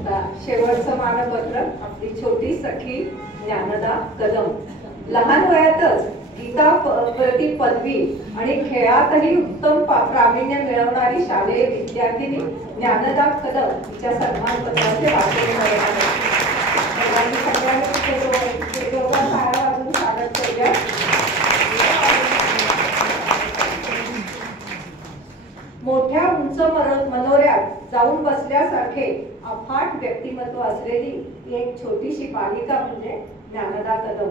आता शेवटचं मानपत्र आपली छोटी सखी ज्ञानदा कदम. लहान वयातच गीता प्रति पदवी आणि खेळातही उत्तम प्रावीण्य मिळवणारी शालेय विद्यार्थिनी ज्ञानदा कदम हिच्या सन्मान पत्राचे वाचन करत आहे. मोठ्या उंच मनोऱ्यात जाऊन बसल्यासारखे अफाट व्यक्तिमत्व असलेली एक छोटीशी बालिका म्हणजे ज्ञानदा कदम.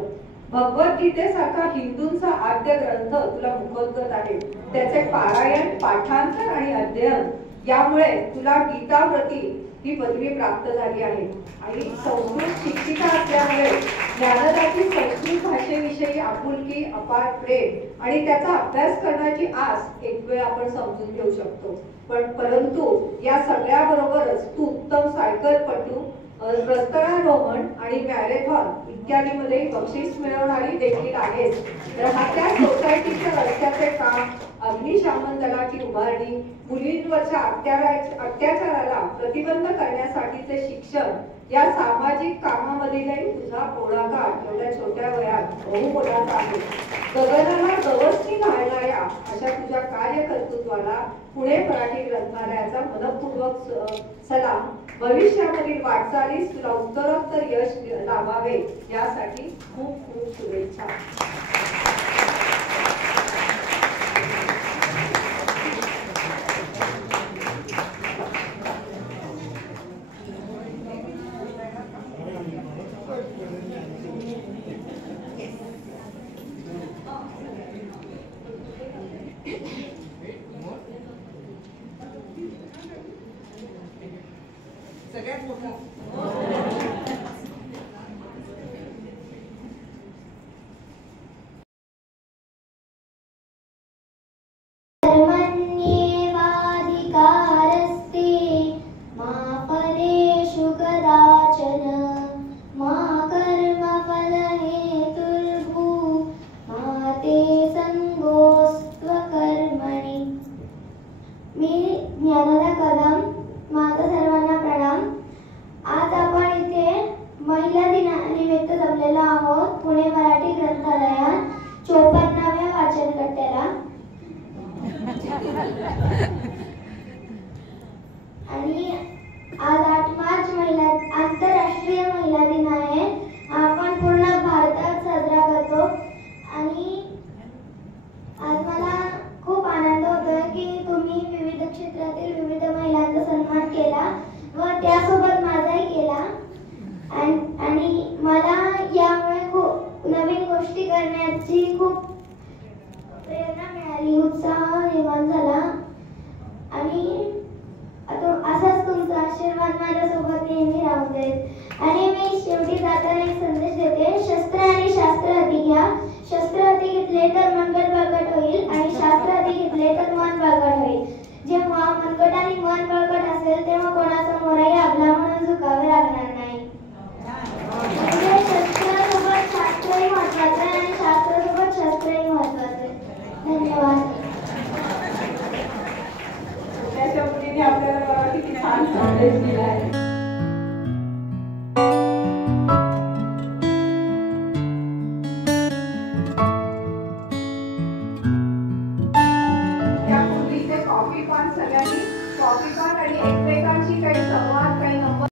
भगवद्गीतेसारखा हिंदूंचा आद्य ग्रंथ तुला मुखोद्गत आहे. त्याचे पारायण, पाठांतर आणि अध्ययन यामुळे तुला गीताप्रती ही पदवी प्राप्त झाली आहे. आणि संस्कृत शिक्षिका असल्यामुळे ज्ञानदाची संस्कृत भाषेविषयी आपुलकी, अपार प्रेम आणि त्याचा अभ्यास करण्याची आस एक वेळ आपण समजून घेऊ शकतो. परंतु या सगळ्याबरोबरच तू उत्तम सायकलपटू, रस्तारोहण आणि मॅरेथॉन इत्यादी मध्ये बक्षीस मिळवणारी देखील आहेस. राहत्या सोसायटीच्या रस्त्याचे काम, अग्निशमन दलाची उभारणी, मुलींवरच्या अत्याचाराला प्रतिबंध करण्यासाठीचे शिक्षण या सामाजिक कामामधीलही तुझा पुढाकार एवढ्या छोट्या वयात बहुमोलाचा आहे. गगनाला गवसणी घालणाऱ्या अशा तुझ्या कार्यकर्तृत्वाला पुणे मराठी ग्रंथालयाचा मनपूर्वक सलाम. भविष्यामधील वाटचालीस तुला उत्तरोत्तर यश लाभावे यासाठी खूप खूप शुभेच्छा. सगळ्यात मोठा ज्ञानदा कदम. माझा सर्वांना प्रणाम. आज आपण इथे महिला दिनानिमित्त जमलेलो आहोत पुणे मराठी ग्रंथालयात 54व्या वाचनकट्ट्याला. आणि आज 8 मार्च आंतरराष्ट्रीय महिला दिन आहे. आपण पूर्ण भारतात साजरा करतो. आणि आज मला खूप आनंद होतोय की तुम्ही विविध क्षेत्रातील विविध महिलांचा सन्मान केला व त्यासोबत माझाही केला. आणि मला यामुळे खूप नवीन गोष्टी करण्याची खूप प्रेरणा मिळाली, उत्साह निर्माण झाला. आणि असाच तुमचा आशीर्वाद माझ्यासोबत नेहमी राहू देत. आणि मी शेवटी जाताना एक संदेश देते. शस्त्र आणि शास्त्र हाती घ्या. शस्त्र हाती घेतले तर मनगट बळकट होईल आणि शास्त्र हाती घेतले तर मन बळकट होईल. जेव्हा मनगट आणि मन बळकट असेल तेव्हा कोणासमोरही आपला म्हणून झुकावे लागणार नाही. म्हणजे शस्त्रासोबत शास्त्रही महत्वाचं आहे आणि शास्त्रासोबत शस्त्रही महत्वाचं आहे. धन्यवाद. त्याच्या मुलीने आपल्याला किती छान संदेश दिला आहे.